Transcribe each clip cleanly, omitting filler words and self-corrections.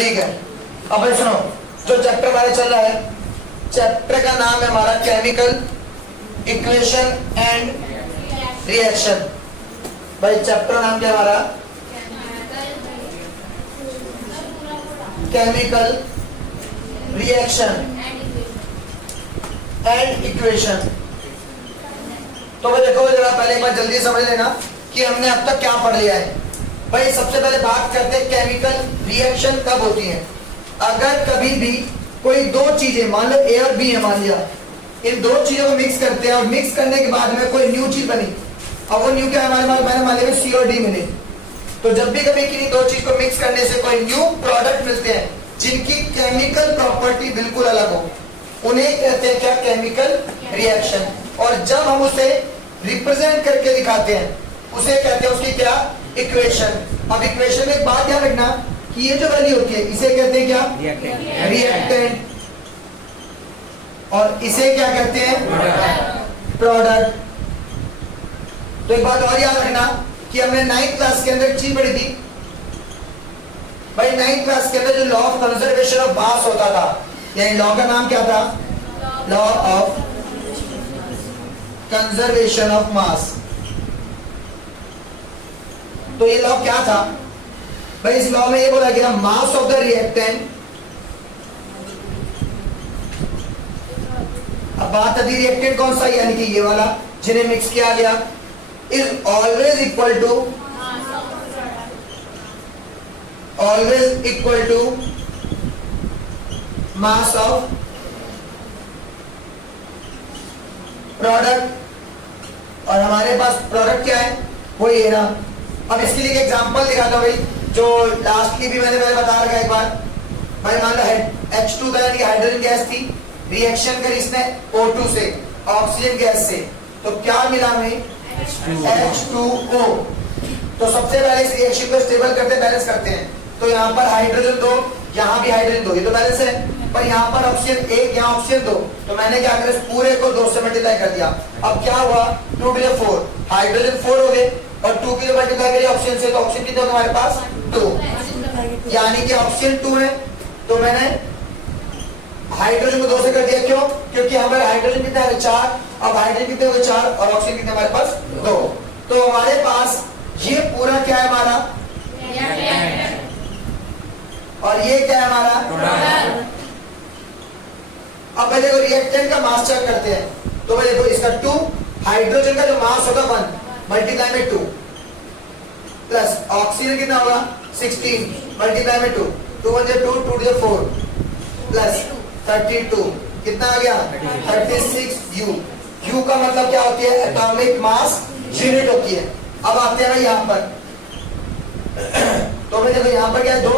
ठीक है। अब भाई सुनो, जो चैप्टर हमारे चल रहा है, चैप्टर का नाम है हमारा केमिकल इक्वेशन एंड रिएक्शन। भाई चैप्टर का नाम क्या है हमारा? Chemical reaction and equation. तो भाई देखो जरा पहले एक बार जल्दी समझ लेना कि हमने अब तक क्या पढ़ लिया है। भाई सबसे पहले बात करते हैं केमिकल रिएक्शन कब होती है। अगर कभी भी कोई दो चीजें, मान लो ए और बी है, मान लिया, इन दो चीजों को मिक्स करते हैं और मिक्स करने के बाद में कोई न्यू चीज बनी, अब वो न्यू क्या है हमारे पास, मैंने मान लिया सी और डी मिले। तो जब भी कभी किसी दो चीज को मिक्स करने से कोई न्यू प्रोडक्ट मिलते हैं जिनकी केमिकल प्रॉपर्टी बिल्कुल अलग हो, उन्हें कहते हैं क्या? Chemical reaction. और जब हम उसे रिप्रेजेंट करके दिखाते हैं उसे कहते हैं उसकी क्या? इक्वेशन। अब इक्वेशन में एक बात ध्यान रखना कि ये जो वैल्यू होती है इसे कहते हैं क्या? रिएक्टेंट। और इसे क्या कहते हैं? प्रोडक्ट। तो एक बात और याद रखना कि हमने 9th क्लास के अंदर एक चीज पढ़ी थी भाई। 9th क्लास के अंदर जो law of conservation of mass होता था, यानी लॉ का नाम क्या था? Law of conservation of mass. तो ये लॉ क्या था भाई? इस लॉ में ये बोला गया मास ऑफ द रिएक्टेंट, अब बात आती रिएक्टेंट कौन सा, यानी कि ये वाला जिन्हें मिक्स किया गया, is always equal to mass of product. और हमारे पास प्रोडक्ट क्या है? वो ये ना। अब इसके लिए एक एग्जांपल दिखाता हूं भाई, जो लास्ट की भी मैंने बता रखा एक बार। भाई मान लो H2 यानी कि हाइड्रोजन गैस थी, रिएक्शन करी इसने O2 से, ऑक्सीजन गैस से, तो क्या मिला हमें? H2O। तो सबसे पहले इस रिएक्शन को स्टेबल करते, बैलेंस करते हैं। तो यहाँ पर हाइड्रोजन दो, यहाँ भी हाइड्रोजन दो, ये तो बैलेंस है। पर यहाँ पर ऑक्सीजन एक, यहाँ ऑक्सीजन दो, तो मैंने क्या करा, पूरे को 2 से मल्टीप्लाई कर दिया। अब क्या हुआ? 2 टू 4, हाइड्रोजन 4 हो गए और 2 की मल्टीप्लाई करिए ऑक्सीजन से, तो ऑक्सीजन कितने होगा हमारे पास? 2, यानी कि ऑक्सीजन 2 है। तो मैंने हाइड्रोजन को 2 से कर दिया, क्यों? क्योंकि हमारे हाइड्रोजन कितने हैं? 4। अब हाइड्रोजन कितने हो गए? 4, और ऑक्सीजन कितने हमारे पास? 2। तो हमारे पास ये पूरा क्या है हमारा? और ये क्या है हमारा? अब देखो रिएक्टेंट का मास चेक करते हैं। तो देखो इसका 2, हाइड्रोजन का जो मास होगा 1 मल्टीप्लाई में 2, प्लस ऑक्सीजन कितना होगा? 16 मल्टीप्लाई में 2, 2 1 2, 2 2 4, प्लस 32, कितना आ गया? 36 U। U का मतलब क्या होती है? एटॉमिक मास यूनिट होती है। अब आते हैं यहाँ पर, तो मैं देखो यहाँ पर क्या है? 2,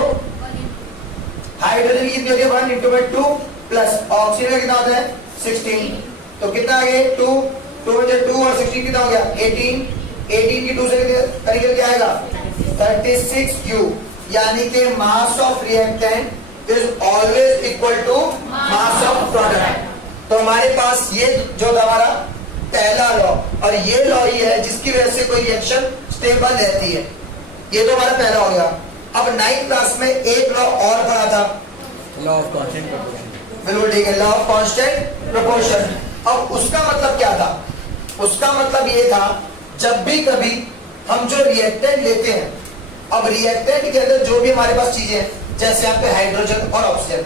हाइड्रोजन की कितनी होती है? 1 इंटू में 2, प्लस ऑक्सीजन का कितना होता है? 16। तो कितना आ गया? 2 2 और 16 कितना हो गया? 18। 18 की 2 से करीब क्या आएगा? 36 U। यानी कि mass of reactant is always equal to mass of product. तो हमारे पास ये जो था हमारा पहला लॉ, और ये लॉ ही है जिसकी वजह से कोई रिएक्शन स्टेबल रहती है। ये तो हमारा पहला हो गया। अब 9th क्लास में एक लॉ और पढ़ा था, लॉ ऑफ कांस्टेंट प्रोपोर्शन। बिल्कुल ठीक है, लॉ ऑफ कांस्टेंट प्रोपोर्शन। अब उसका मतलब क्या था? उसका मतलब ये था जब भी कभी हम जो रिएक्टेंट लेते हैं, अब रिएक्टेंट के अंदर जो भी हमारे पास चीजें हैं, जैसे यहाँ पे हाइड्रोजन और ऑक्सीजन,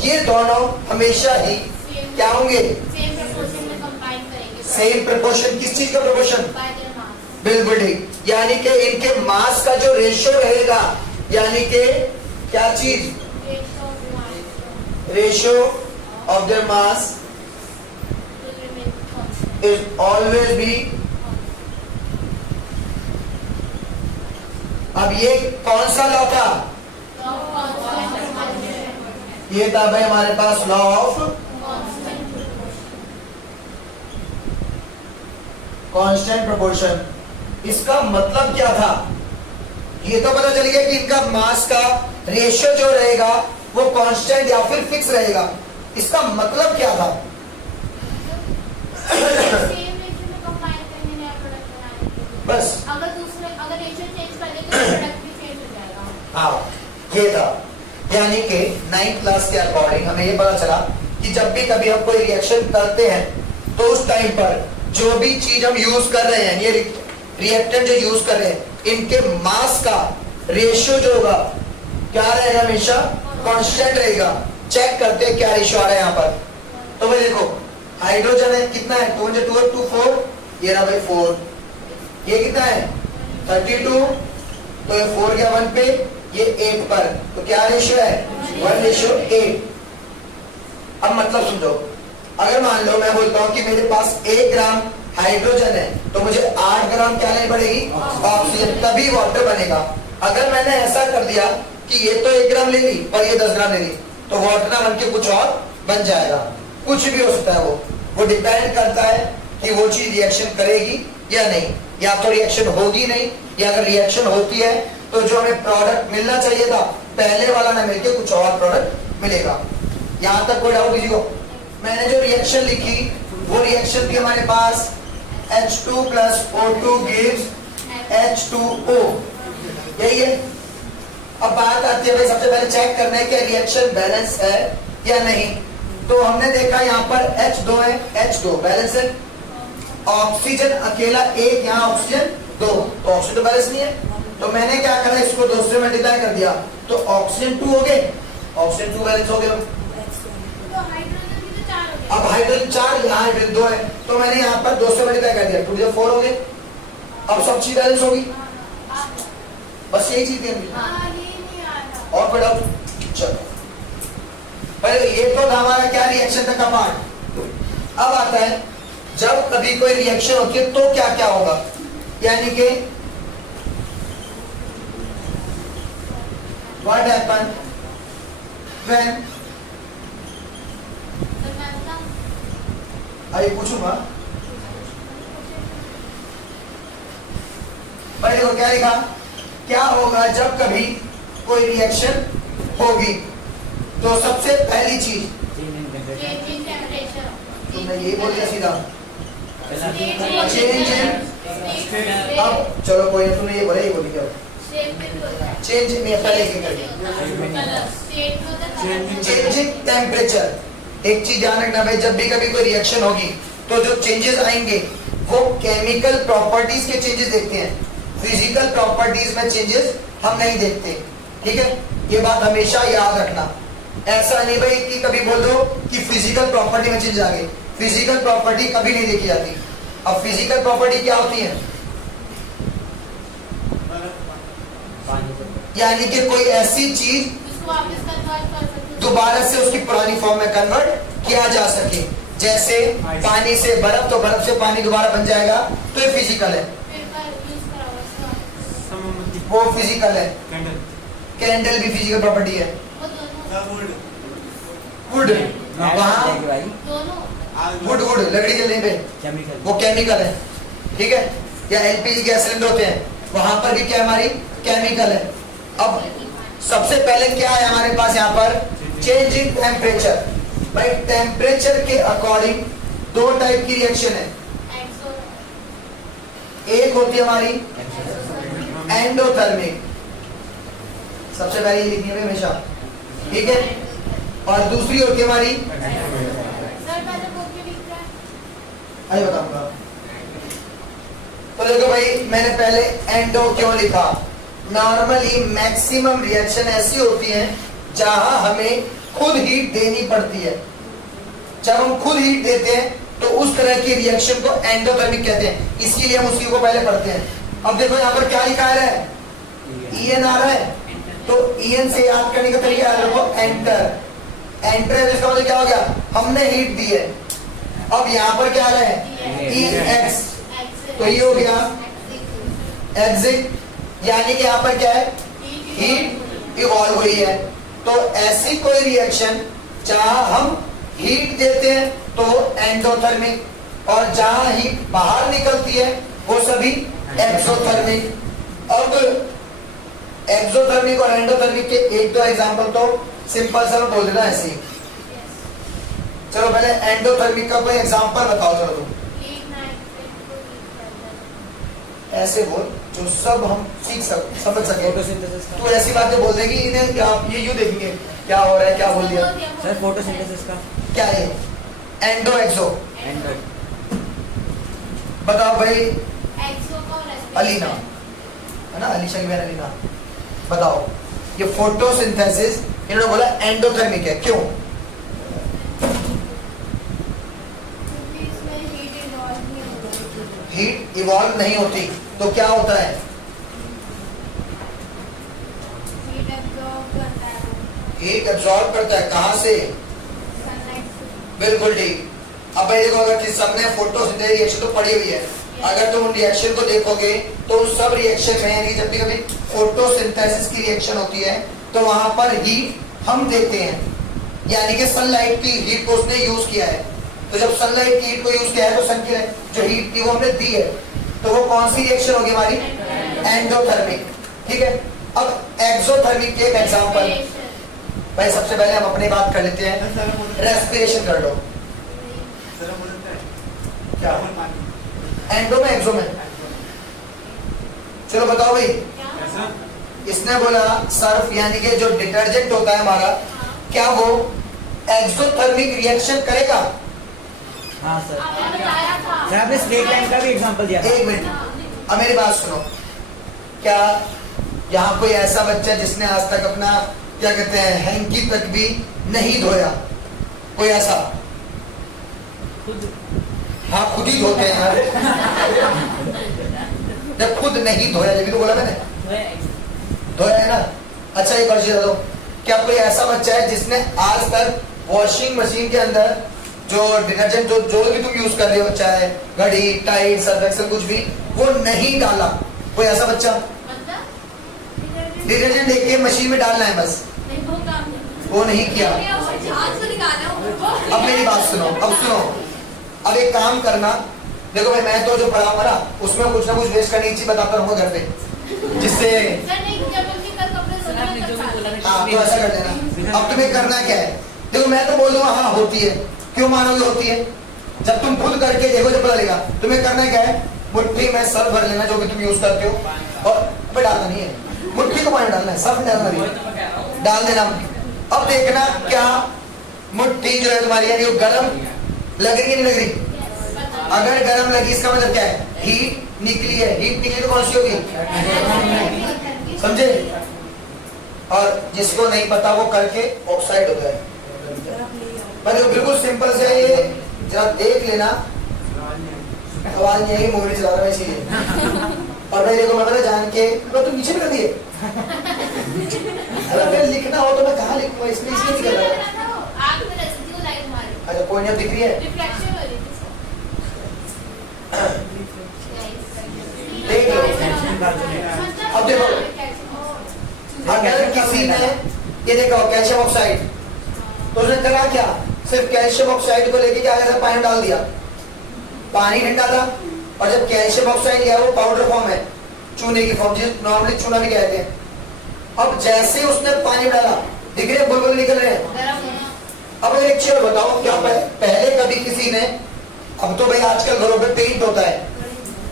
ये दोनों हमेशा ही क्या होंगे? Same proportion. किस चीज का प्रोपोर्शन? बिल्कुल ठीक, यानी कि इनके मास का जो रेशियो रहेगा, यानी कि क्या चीज? Ratio of their mass is always be. अब ये कौन सा लॉ था? ये था भाई हमारे पास लॉ ऑफ कांस्टेंट प्रोपोर्शन। इसका मतलब क्या था? ये तो पता चल गया कि इनका मास का रेशियो जो रहेगा वो कांस्टेंट या फिर फिक्स रहेगा। इसका मतलब क्या था? बस अगर रेशियो चेंज कर दे तो प्रोडक्ट भी चेंज हो जाएगा। हाँ ये था, यानी कि 9th क्लास के अकॉर्डिंग हमें ये पता चला कि जब भी कभी हम कोई रिएक्शन करते हैं तो उस टाइम पर जो भी चीज हम यूज कर रहे हैं, ये रिएक्टेंट जो यूज कर रहे हैं, इनके मास का रेशियो जो होगा क्या रहेगा, हमेशा कांस्टेंट रहेगा। चेक करते हैं क्या रेशियो आ रहा है यहाँ पर। तो भाई देखो हाइड्रोजन है कितना है, 2 2 2 4, ये रहा भाई 4। ये कितना है 32, तो ये 4 गया 1 पे, ये 8 पर, तो क्या रेशियो है 1:8। अब मतलब समझो, अगर मान लो मैं बोलता हूं कि मेरे पास 1 ग्राम हाइड्रोजन है तो मुझे 8 ग्राम क्या लेनी पड़ेगी ऑक्सीजन, तभी वाटर बनेगा। अगर मैंने ऐसा कर दिया कि ये तो 1 ग्राम ले ली और ये 10 ग्राम ले ली, तो वाटर ना बन के कुछ और बन जाएगा। कुछ भी हो सकता है, वो डिपेंड करता है कि वो चीज रिएक्शन करेगी या नहीं, या तो रिएक्शन होगी नहीं, या अगर रिएक्शन होती है तो जो हमें प्रोडक्ट मिलना चाहिए था पहले वाला ना मिलके कुछ और प्रोडक्ट मिलेगा। यहां तक कोई डाउट किसी को? मैंने जो रिएक्शन लिखी वो रिएक्शन थी हमारे पास H2 + O2 gives H2O, यही है। अब बात आती है भाई सबसे पहले चेक करना है कि रिएक्शन बैलेंस है या नहीं। तो हमने देखा यहाँ पर H2 है, H2 बैलेंस है। ऑक्सीजन अकेला 1, यहाँ ऑक्सीजन 2, तो ऑक्सीजन तो बैलेंस नहीं है। तो मैंने क्या करा, इसको 2 से मल्टीप्लाई कर दिया, तो ऑक्सीजन 2 हो गए, ऑक्सीजन 2 बैलेंस हो गए। अब हाइड्रोजन 4, यहाँ हाइड्रोजन 2 है, तो मैंने यहाँ पर 2 से मल्टीप्लाई कर दिया, 2 से 4 हो गए। अब सब चीज बैलेंस होगी, बस यही चीज है। और कोई डाउट? चलो पहले ये तो हमारा क्या रिएक्शन था का पार्ट। अब आता है जब कभी कोई रिएक्शन होती है तो क्या क्या होगा, यानी कि व्हाट हैपन व्हेन, आइए पूछूंगा भाई। देखो क्या लिखा, क्या होगा जब कभी कोई रिएक्शन होगी। तो सबसे पहली चीज तुमने यही बोल दिया सीधा, चेंज इन। अब चलो कोई नहीं, तुमने ये बोला, ये बोली क्या चेंज में पहले चेंज इन टेम्परेचर। एक चीज ध्यान रखना भाई, जब भी कभी कोई रिएक्शन होगी तो जो चेंजेस आएंगे वो केमिकल प्रॉपर्टीज के चेंजेस देखते हैं, फिजिकल प्रॉपर्टीज में चेंजेस हम नहीं देखते। ठीक है, ये बात हमेशा याद रखना। ऐसा नहीं भाई कि कभी बोल दो कि फिजिकल प्रॉपर्टी में चेंज आ गए, फिजिकल प्रॉपर्टी कभी नहीं देखी जाती। अब फिजिकल प्रॉपर्टी क्या होती है, यानी कि कोई ऐसी चीज दोबारा से उसकी पुरानी फॉर्म में कन्वर्ट किया जा सके। जैसे पानी से बर्फ, तो बर्फ से पानी दोबारा बन जाएगा, तो ये फिजिकल है, वो फिजिकल है। कैंडल भी फिजिकल प्रॉपर्टी है। वुड, वहाँ वुड लकड़ी जलने पे वो केमिकल है। ठीक है, या एलपीजी गैस सिलेंडर होते हैं, वहां पर भी क्या हमारी केमिकल है। अब सबसे पहले क्या है हमारे पास यहाँ पर, चेंज इन टेम्परेचर। भाई टेम्परेचर के अकॉर्डिंग 2 टाइप की रिएक्शन है। एक होती है हमारी एंडोथर्मिक, सबसे पहले ये लिखनी है हमेशा, ठीक है। और दूसरी होती है हमारी, अरे बताऊंगा। तो देखो भाई मैंने पहले एंडो क्यों लिखा, नॉर्मली मैक्सिमम रिएक्शन ऐसी होती है जहां हमें खुद हीट देनी पड़ती है। जब हम खुद हीट देते हैं तो उस तरह की रिएक्शन को एंडोथर्मिक कहते हैं, इसीलिए हम उसी को पहले पढ़ते हैं। अब देखो यहाँ पर क्या लिखा है, EN आ रहा है, तो EN से याद करने का तरीका है, देखो एंटर, एंटर है जिसका मतलब क्या हो गया, हमने हीट दी है। अब यहाँ पर क्या आ रहा है, EX, तो ये हो गया एग्जिट, यानी कि यहाँ पर क्या है, हीट इवॉल्व हुई है। तो ऐसी कोई रिएक्शन जहां हम हीट देते हैं तो एंडोथर्मिक, और जहां हीट बाहर निकलती है वो सभी एक्सोथर्मिक। अब एक्सोथर्मिक और एंडोथर्मिक के 1-2 एग्जांपल तो सिंपल सा बोल देना ऐसे ही। चलो पहले एंडोथर्मिक का कोई एग्जांपल बताओ। चलो तुम ऐसे बोल, जो सब हम समझ सके। फोटोसिंथेसिस तो ऐसी बातें बोल देगी इन्हें क्या, ये यूं देखेंगे क्या हो रहा है, क्या बोल दिया सर फोटोसिंथेसिस का क्या है, एंडो एक्सो एंड बताओ भाई। एक्सो का और अलीना है ना, अलीशा की बहन अलीना, बताओ ये फोटोसिंथेसिस इन्होंने बोला एंडोथर्मिक है, क्यों? इसमें हीट इवॉल्व नहीं होती। हीट इवॉल्व नहीं होती तो क्या होता है? हीट एब्जॉर्ब करता है, हीट एब्जॉर्ब करता है, कहां से? सनलाइट से। बिल्कुल ठीक। अब भाई देखो, अगर किस सबने फोटोसिंथेसिस रिएक्शन तो पढ़ी हुई है, अगर तुम उन रिएक्शन को देखोगे तो उन सब रिएक्शन में यानी जब भी कभी फोटोसिंथेसिस की रिएक्शन होती है तो वहां पर हीट हम देते हैं, यानी कि सनलाइट की हीट को उसने यूज किया है। तो जब सनलाइट की हीट को यूज किया है तो सन की जो हीट थी वो हमने दी है, तो वो कौन सी रिएक्शन होगी हमारी? एंडोथर्मिक। ठीक है। अब एक्सोथर्मिक के एक एग्जांपल, भाई सबसे पहले हम अपनी बात कर लेते हैं, रेस्पिरेशन कर लो। क्या एंडो में एक्सो में? चलो बताओ भाई। इसने बोला सर्फ यानी कि जो डिटर्जेंट होता है हमारा, क्या वो एक्सोथर्मिक रिएक्शन करेगा? हाँ सर। आपने बताया था। सर आपने स्नेक लाइन का भी एग्जांपल दिया था। एक मिनट, अब मेरी बात सुनो। क्या यहाँ कोई ऐसा बच्चा जिसने आज तक अपना क्या कहते हैं हैंकी तक भी नहीं धोया? कोई ऐसा? हाँ खुद ही धोते हैं यार। जब खुद नहीं धोया, जब भी तो बोला मैंने, धोया है ना। अच्छा एक बार बता दो, क्या कोई ऐसा बच्चा है जिसने आज तक वॉशिंग मशीन के अंदर जो डिटर्जेंट जो भी तुम यूज कर रहे हो, चाहे घड़ी, टाइड, सर्फ एक्सेल, कुछ भी, वो नहीं डाला? कोई ऐसा बच्चा? मतलब डिटर्जेंट देख के मशीन में डालना है बस, नहीं, वो काम नहीं। वो नहीं किया। हाथ से निकालना है। अब मेरी बात सुनो, अब सुनो, अब एक काम करना, देखो भाई मैं तो जो पढ़ाऊंगा ना उसमें कुछ ना कुछ वेस्ट करने की चीज बताता रहूंगा घर पे, जिससे सर नहीं, जब अपनी कल कपड़े धोने का हाँ तो ऐसा कर देना। अब तुम्हें करना क्या है, देखो मैं तो बोल दूंगा हाँ होती है, क्यों मानोगे होती है? जब तुम खुद करके देखो जब पता लगेगा। तुम्हें करना क्या है, मुट्ठी में सर्फ भर लेना जो भी तुम यूज करते हो, और डालना नहीं है, मुट्ठी को पानी डालना है, सर्फ डालना नहीं है, डाल देना। अब देखना क्या मुट्ठी जो है तुम्हारी यानी वो गर्म लग रही है नहीं लग रही? अगर गर्म लगी इसका मतलब क्या है, हीट निकली है। हीट निकली तो कौन सी होगी? समझे? और जिसको नहीं पता वो करके ऑक्साइड होता है। मतलब बिल्कुल सिंपल से ये जरा देख लेना। आवाज यही मूवी चला रहा है इसीलिए। और भाई देखो मैं पता जान के तुम नीचे भी कर दिए। अगर मैं लिखना हो तो मैं कहाँ लिखूंगा, इसमें इसलिए नहीं कर रहा। अच्छा कोई नहीं दिख रही है, देख लो। अब देखो अगर किसी ने ये देखा कैल्शियम ऑक्साइड, तो उसने करा क्या, सिर्फ कैल्शियम ऑक्साइड को लेके क्या करा, पानी डाल दिया, पानी ठंडा था, और जब कैल्शियम ऑक्साइड लिया वो पाउडर फॉर्म है, चूने की फॉर्म, जिसे नॉर्मली चूना भी कहते हैं। अब जैसे उसने पानी डाला दिख रहे बुलबुल निकल रहे हैं। अब एक चीज बताओ, क्या पहले कभी किसी ने, अब तो भाई आजकल घरों पे पेंट होता है,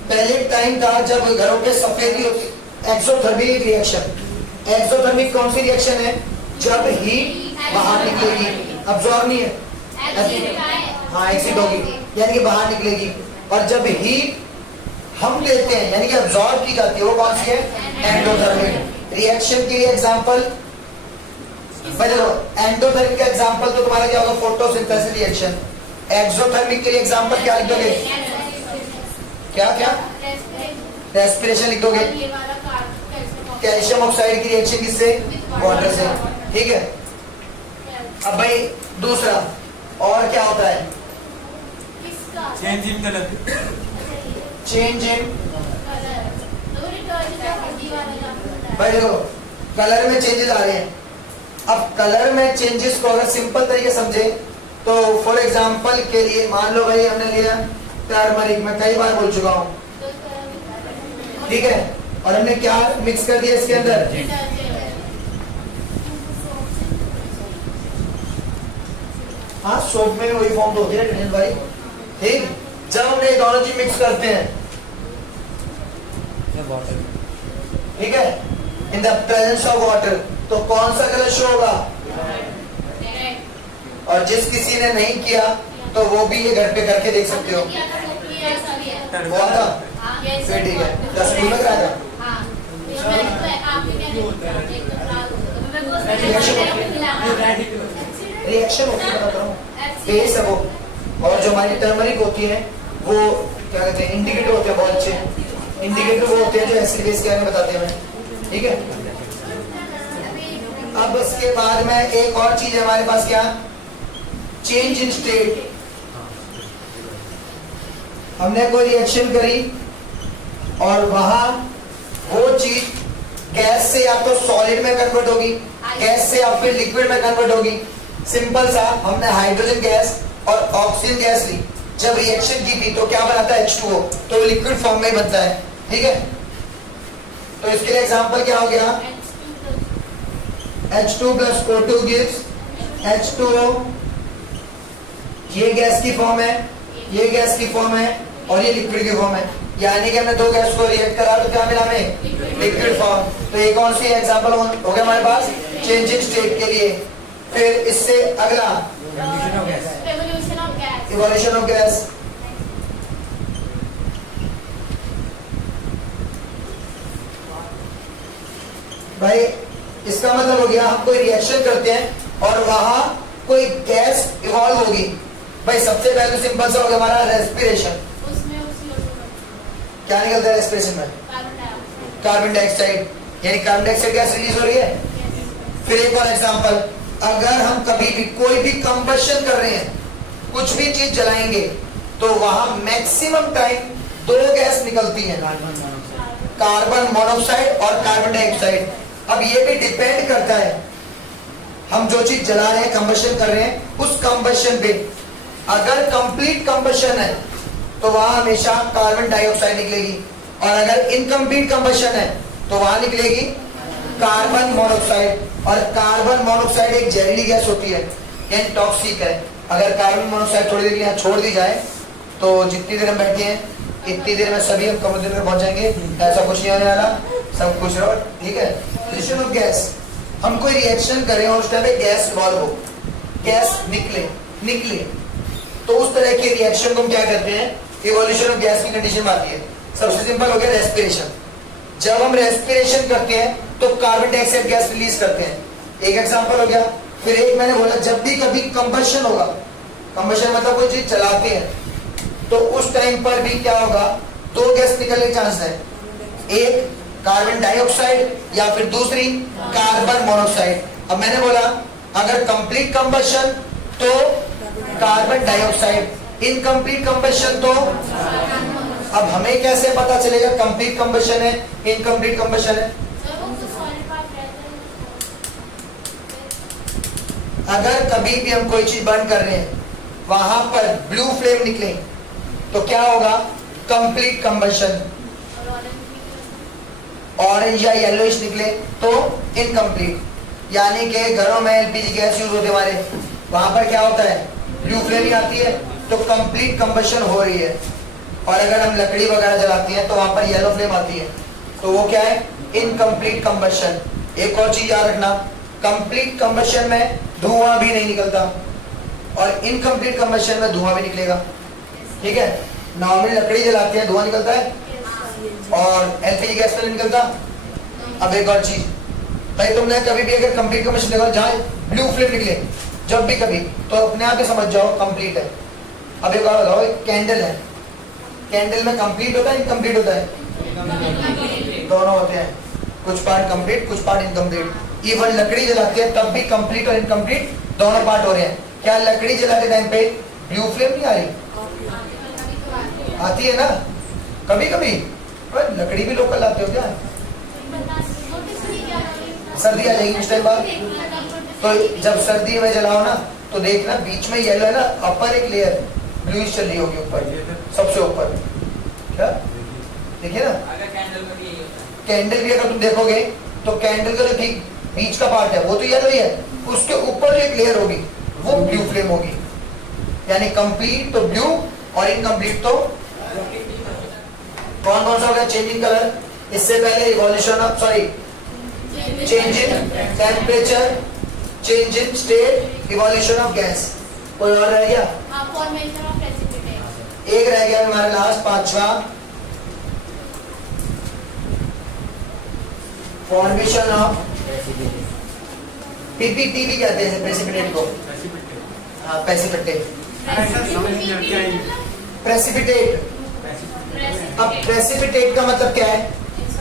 पहले टाइम था जब घरों पे सफेदी होती। एक्सोथर्मिक रिएक्शन, एक्सोथर्मिक कौन सी रिएक्शन है, जब हीट बाहर निकलेगी, अब्सॉर्ब नहीं है, हाँ एक्सिट होगी यानी कि बाहर निकलेगी, और जब हीट हम लेते हैं यानी कि अब्सॉर्ब की जाती है, वो कौन सी है, एंडोथर्मिक रिएक्शन के लिए एग्जांपल। एंडोथर्मिक का एग्जांपल तो तुम्हारा क्या होगा, फोटोसिंथेसिस रिएक्शन। एक्सोथर्मिक के लिए एग्जांपल क्या लिख दोगे, क्या क्या, रेस्पिरेशन लिख दोगे। कैल्शियम ऑक्साइड की रिएक्शन किससे, वाटर से, ठीक है। अब भाई दूसरा और क्या होता है, change in colour, change in, भाई देखो कलर में चेंजेस आ रहे हैं। अब कलर में चेंजेस को अगर सिंपल तरीके समझे तो फॉर एग्जांपल के लिए मान लो भाई हमने लिया टर्मरिक, मैं कई बार बोल चुका हूँ, ठीक है, और हमने क्या मिक्स कर दिया इसके अंदर, हाँ सोप में वही फॉर्म तो होती है डिटर्जेंट भाई, ठीक। जब हमने दोनों चीज मिक्स करते हैं वाटर ठीक है, in the presence of water, तो कौन सा कलर शो होगा? और जिस किसी ने नहीं किया तो वो भी ये घर पे करके देख सकते हो। कौन था? फिर ठीक है, 10 स्कूल में कराया था। रिएक्शन होती है, बताता हूँ, फेस है वो, और जो हमारी टर्मरिक होती है वो क्या कहते हैं, इंडिकेटर होते हैं, बहुत अच्छे इंडिकेटर वो होते हैं जो एसिड बेस के बारे में बताते हैं। ठीक है, अब इसके बाद में एक और चीज है हमारे पास, क्या? Change in state. हमने कोई रिएक्शन करी और वहां वो चीज गैस से या तो सॉलिड में कन्वर्ट होगी, गैस से या फिर लिक्विड में कन्वर्ट होगी। सिंपल सा, हमने हाइड्रोजन गैस और ऑक्सीजन गैस ली, जब रिएक्शन की थी तो क्या बनाता है? H2O, तो वो लिक्विड फॉर्म में ही बनता है। ठीक है, तो इसके लिए एग्जांपल क्या हो गया? H2 plus O2 gives H2O, ये गैस की फॉर्म है, ये गैस की फॉर्म है और ये लिक्विड की फॉर्म है, यानी कि हमने दो गैस को रिएक्ट करा तो क्या मिला हमें? Liquid form. तो एक कौन सी एग्जांपल हो गया हमारे पास चेंज इन स्टेट के लिए। फिर इससे अगला इवोल्यूशन ऑफ गैस। भाई इसका मतलब हो गया, हम कोई रिएक्शन करते हैं और वहां कोई गैस इवॉल्व होगी। भाई सबसे पहले तो सिंपल सा हो गया हमारा रेस्पिरेशन। क्या निकलता है रेस्पिरेशन में? कार्बन डाइऑक्साइड, यानी कार्बन डाइऑक्साइड गैस रिलीज हो रही है। फिर एक और एग्जांपल, अगर हम कभी भी कोई भी कंबशन कर रहे हैं, कुछ भी चीज जलाएंगे, तो वहां मैक्सिमम टाइम दो गैस निकलती है, कार्बन मोनोऑक्साइड और कार्बन डाइऑक्साइड। अब ये भी डिपेंड करता है हम जो चीज जला रहे हैं, कंबशन कर रहे हैं, उस कंबशन पे। अगर कंप्लीट कंबशन है तो वहां हमेशा कार्बन डाइऑक्साइड निकलेगी, और अगर इनकम्प्लीट कंबशन है तो वहां निकलेगी कार्बन मोनोऑक्साइड। और कार्बन मोनोऑक्साइड एक जहरीली गैस होती है, यानी टॉक्सिक है। अगर कार्बन मोनोऑक्साइड थोड़ी देर के लिए छोड़ दी जाए तो जितनी देर हम बैठे हैं इतनी देर में सभी हम समुद्र में पहुंच जाएंगे। ऐसा कुछ नहीं होने वाला, सब कुछ रहो। ठीक है, रिएक्शन ऑफ गैस, हम कोई रिएक्शन करें और उस टाइम पे गैस इवॉल्व हो, गैस निकले तो उस तरह के रिएक्शन को हम क्या करते हैं? इवोल्यूशन ऑफ गैस की कंडीशन में आती है। सबसे सिंपल हो गया रेस्पिरेशन। जब हम रेस्पिरेशन करते हैं तो कार्बन डाइऑक्साइड गैस रिलीज करते हैं, एक एग्जांपल हो गया। फिर एक मैंने बोला, जब भी कभी कंबशन होगा, कंबशन मतलब कोई चीज चलाते हैं, तो उस टाइम पर भी क्या होगा? दो गैस निकलने के चांस है, एक कार्बन डाइऑक्साइड या फिर दूसरी कार्बन मोनोऑक्साइड। अब मैंने बोला अगर कंप्लीट कंबशन तो कार्बन डाइऑक्साइड, इनकम्प्लीट कंबशन तो। अब हमें कैसे पता चलेगा कंप्लीट कंबशन है, इनकम्प्लीट कंबशन है? अगर कभी भी हम कोई चीज बर्न कर रहे हैं, वहां पर ब्लू फ्लेम निकले तो क्या होगा? Complete combustion. ऑरेंज या येलोइश निकले तो इनकम्प्लीट, यानी कि घरों में एलपीजी गैस यूज होते हमारे, वहां पर क्या होता है? ब्लू फ्लेम ही आती है, तो कंप्लीट कंबशन हो रही है। और अगर हम लकड़ी वगैरह जलाते हैं तो वहां पर येलो फ्लेम आती है, तो वो क्या है? Incomplete combustion. एक और चीज याद रखना, कंप्लीट कंबशन में धुआं भी नहीं निकलता और इनकम्प्लीट कंबशन में धुआं भी निकलेगा। ठीक है, नॉर्मली लकड़ी जलाते हैं धुआं निकलता है और एलपीजी गैस में निकलता। अब एक और चीज, भाई तुमने कभी भी अगर कंप्लीट कंबशन देखा जहां ब्लू फ्लेम निकले जब भी कभी, तो अपने आप ही समझ जाओ कंप्लीट है। अब एक और बताओ, एक कैंडल है, कैंडल में कंप्लीट होता है इनकम्प्लीट होता है? दोनों होते हैं, कुछ पार्ट कंप्लीट कुछ पार्ट इनकम्प्लीट। इवन लकड़ी जलाते हैं तब भी कंप्लीट और इनकम्प्लीट दोनों पार्ट हो रहे हैं। क्या लकड़ी जलाते टाइम पे ब्लू फ्लेम नहीं आ रही? आती है ना कभी कभी। लकड़ी भी लोकल लाते हो क्या? सर्दी आ जाएगी कुछ टाइम बाद, तो जब सर्दी में जलाओ ना तो देखना बीच में येलो है ना, अपर एक लेयर ब्लूइश चल रही होगी ऊपर, सबसे ऊपर। क्या देखिए ना, कैंडल भी अगर तुम देखोगे तो कैंडल का जो ठीक बीच का पार्ट है वो तो येलो ही है, उसके ऊपर जो एक लेयर होगी वो ब्लू फ्लेम होगी। यानी कंप्लीट तो ब्लू और इनकम्प्लीट तो कौन कौन सा हो गया? चेंजिंग कलर, इससे पहले evolution of sorry change in temperature, change in state, evolution of gas. कोई और रह गया? Formation of precipitate. एक रह गया हमारा लास्ट पांचवा, फॉर्मेशन ऑफ पीपीटी भी कहते हैं प्रेसिपिटेट को। हाँ प्रेसिपिटेट, प्रेसिपिटेट। अब प्रेसिपिटेट का मतलब क्या है?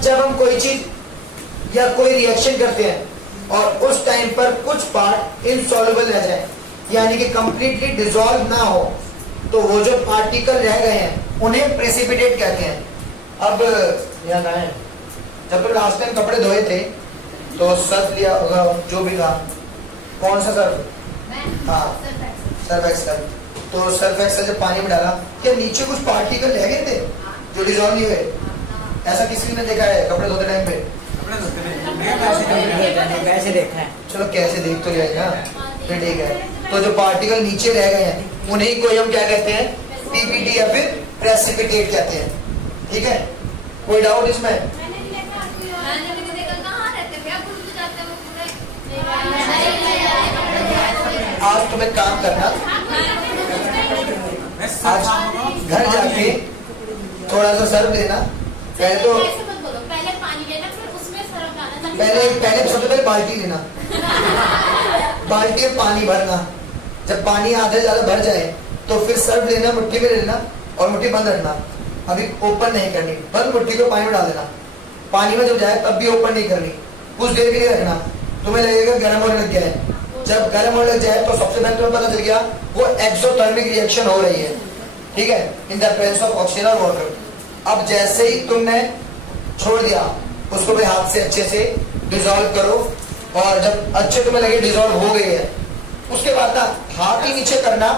जब हम कोई चीज या कोई रिएक्शन करते हैं और उस टाइम पर कुछ पार्ट इनसॉल्युबल रह जाए, यानी कि कंप्लीटली डिसॉल्व ना हो, तो वो जो पार्टिकल रह गए हैं उन्हें प्रेसिपिटेट कहते हैं। अब याद आए, जब तो लास्ट टाइम कपड़े धोए थे तो सर्फ लिया होगा, जो भी था, कौन सा सर्फ? हाँ सर्फ एक्सेल। तो सर्फ एक्सेल जब पानी में डाला, क्या नीचे कुछ पार्टिकल रह गए थे जो डिसॉल्व नहीं हुए? ऐसा किसी ने देखा है कपड़े धोते टाइम पे? कैसे देखा है? चलो कैसे देख तो लिया ना, फिर ठीक है। तो जो पार्टिकल नीचे रह गए हैं उन्हीं को हम क्या कहते हैं? पीपीटी या फिर प्रेसिपिटेट कहते हैं। ठीक है, कोई डाउट इसमें? मैंने भी देखा, कहाँ रहते थे? अब भूल जाते हो पूरे। आज तुम्हें काम करना, आज घर जाके थोड़ा सा सर्फ लेना। पहले तो ऐसे मत बोलो, पहले पानी लेना फिर उसमें सरफ डालना। पहले सबसे पहले बाल्टी लेना, बाल्टी में पानी भरना। जब पानी आधे ज्यादा भर जाए तो फिर सर्फ लेना, मुट्ठी में लेना और मुट्ठी बंद रखना। अभी ओपन नहीं करनी, बंद मुट्ठी को पानी में डाल देना। पानी में जब जाए तब भी ओपन नहीं करनी, कुछ देर के लिए रखना। तुम्हें लगेगा गर्म होने लग गया है। जब गर्म होने लग जाए तो सबसे पहले तुम्हें पता चल गया वो एक्सोथर्मिक रिएक्शन हो रही है। ठीक है, in the presence of oxygen और वाटर। अब जैसे ही तुमने छोड़ दिया उसको भी हाथ से अच्छे से डिसॉल्व करो, और जब अच्छे तुम्हें लगे डिसॉल्व हो गई है, उसके बाद ना हाथ ही नीचे करना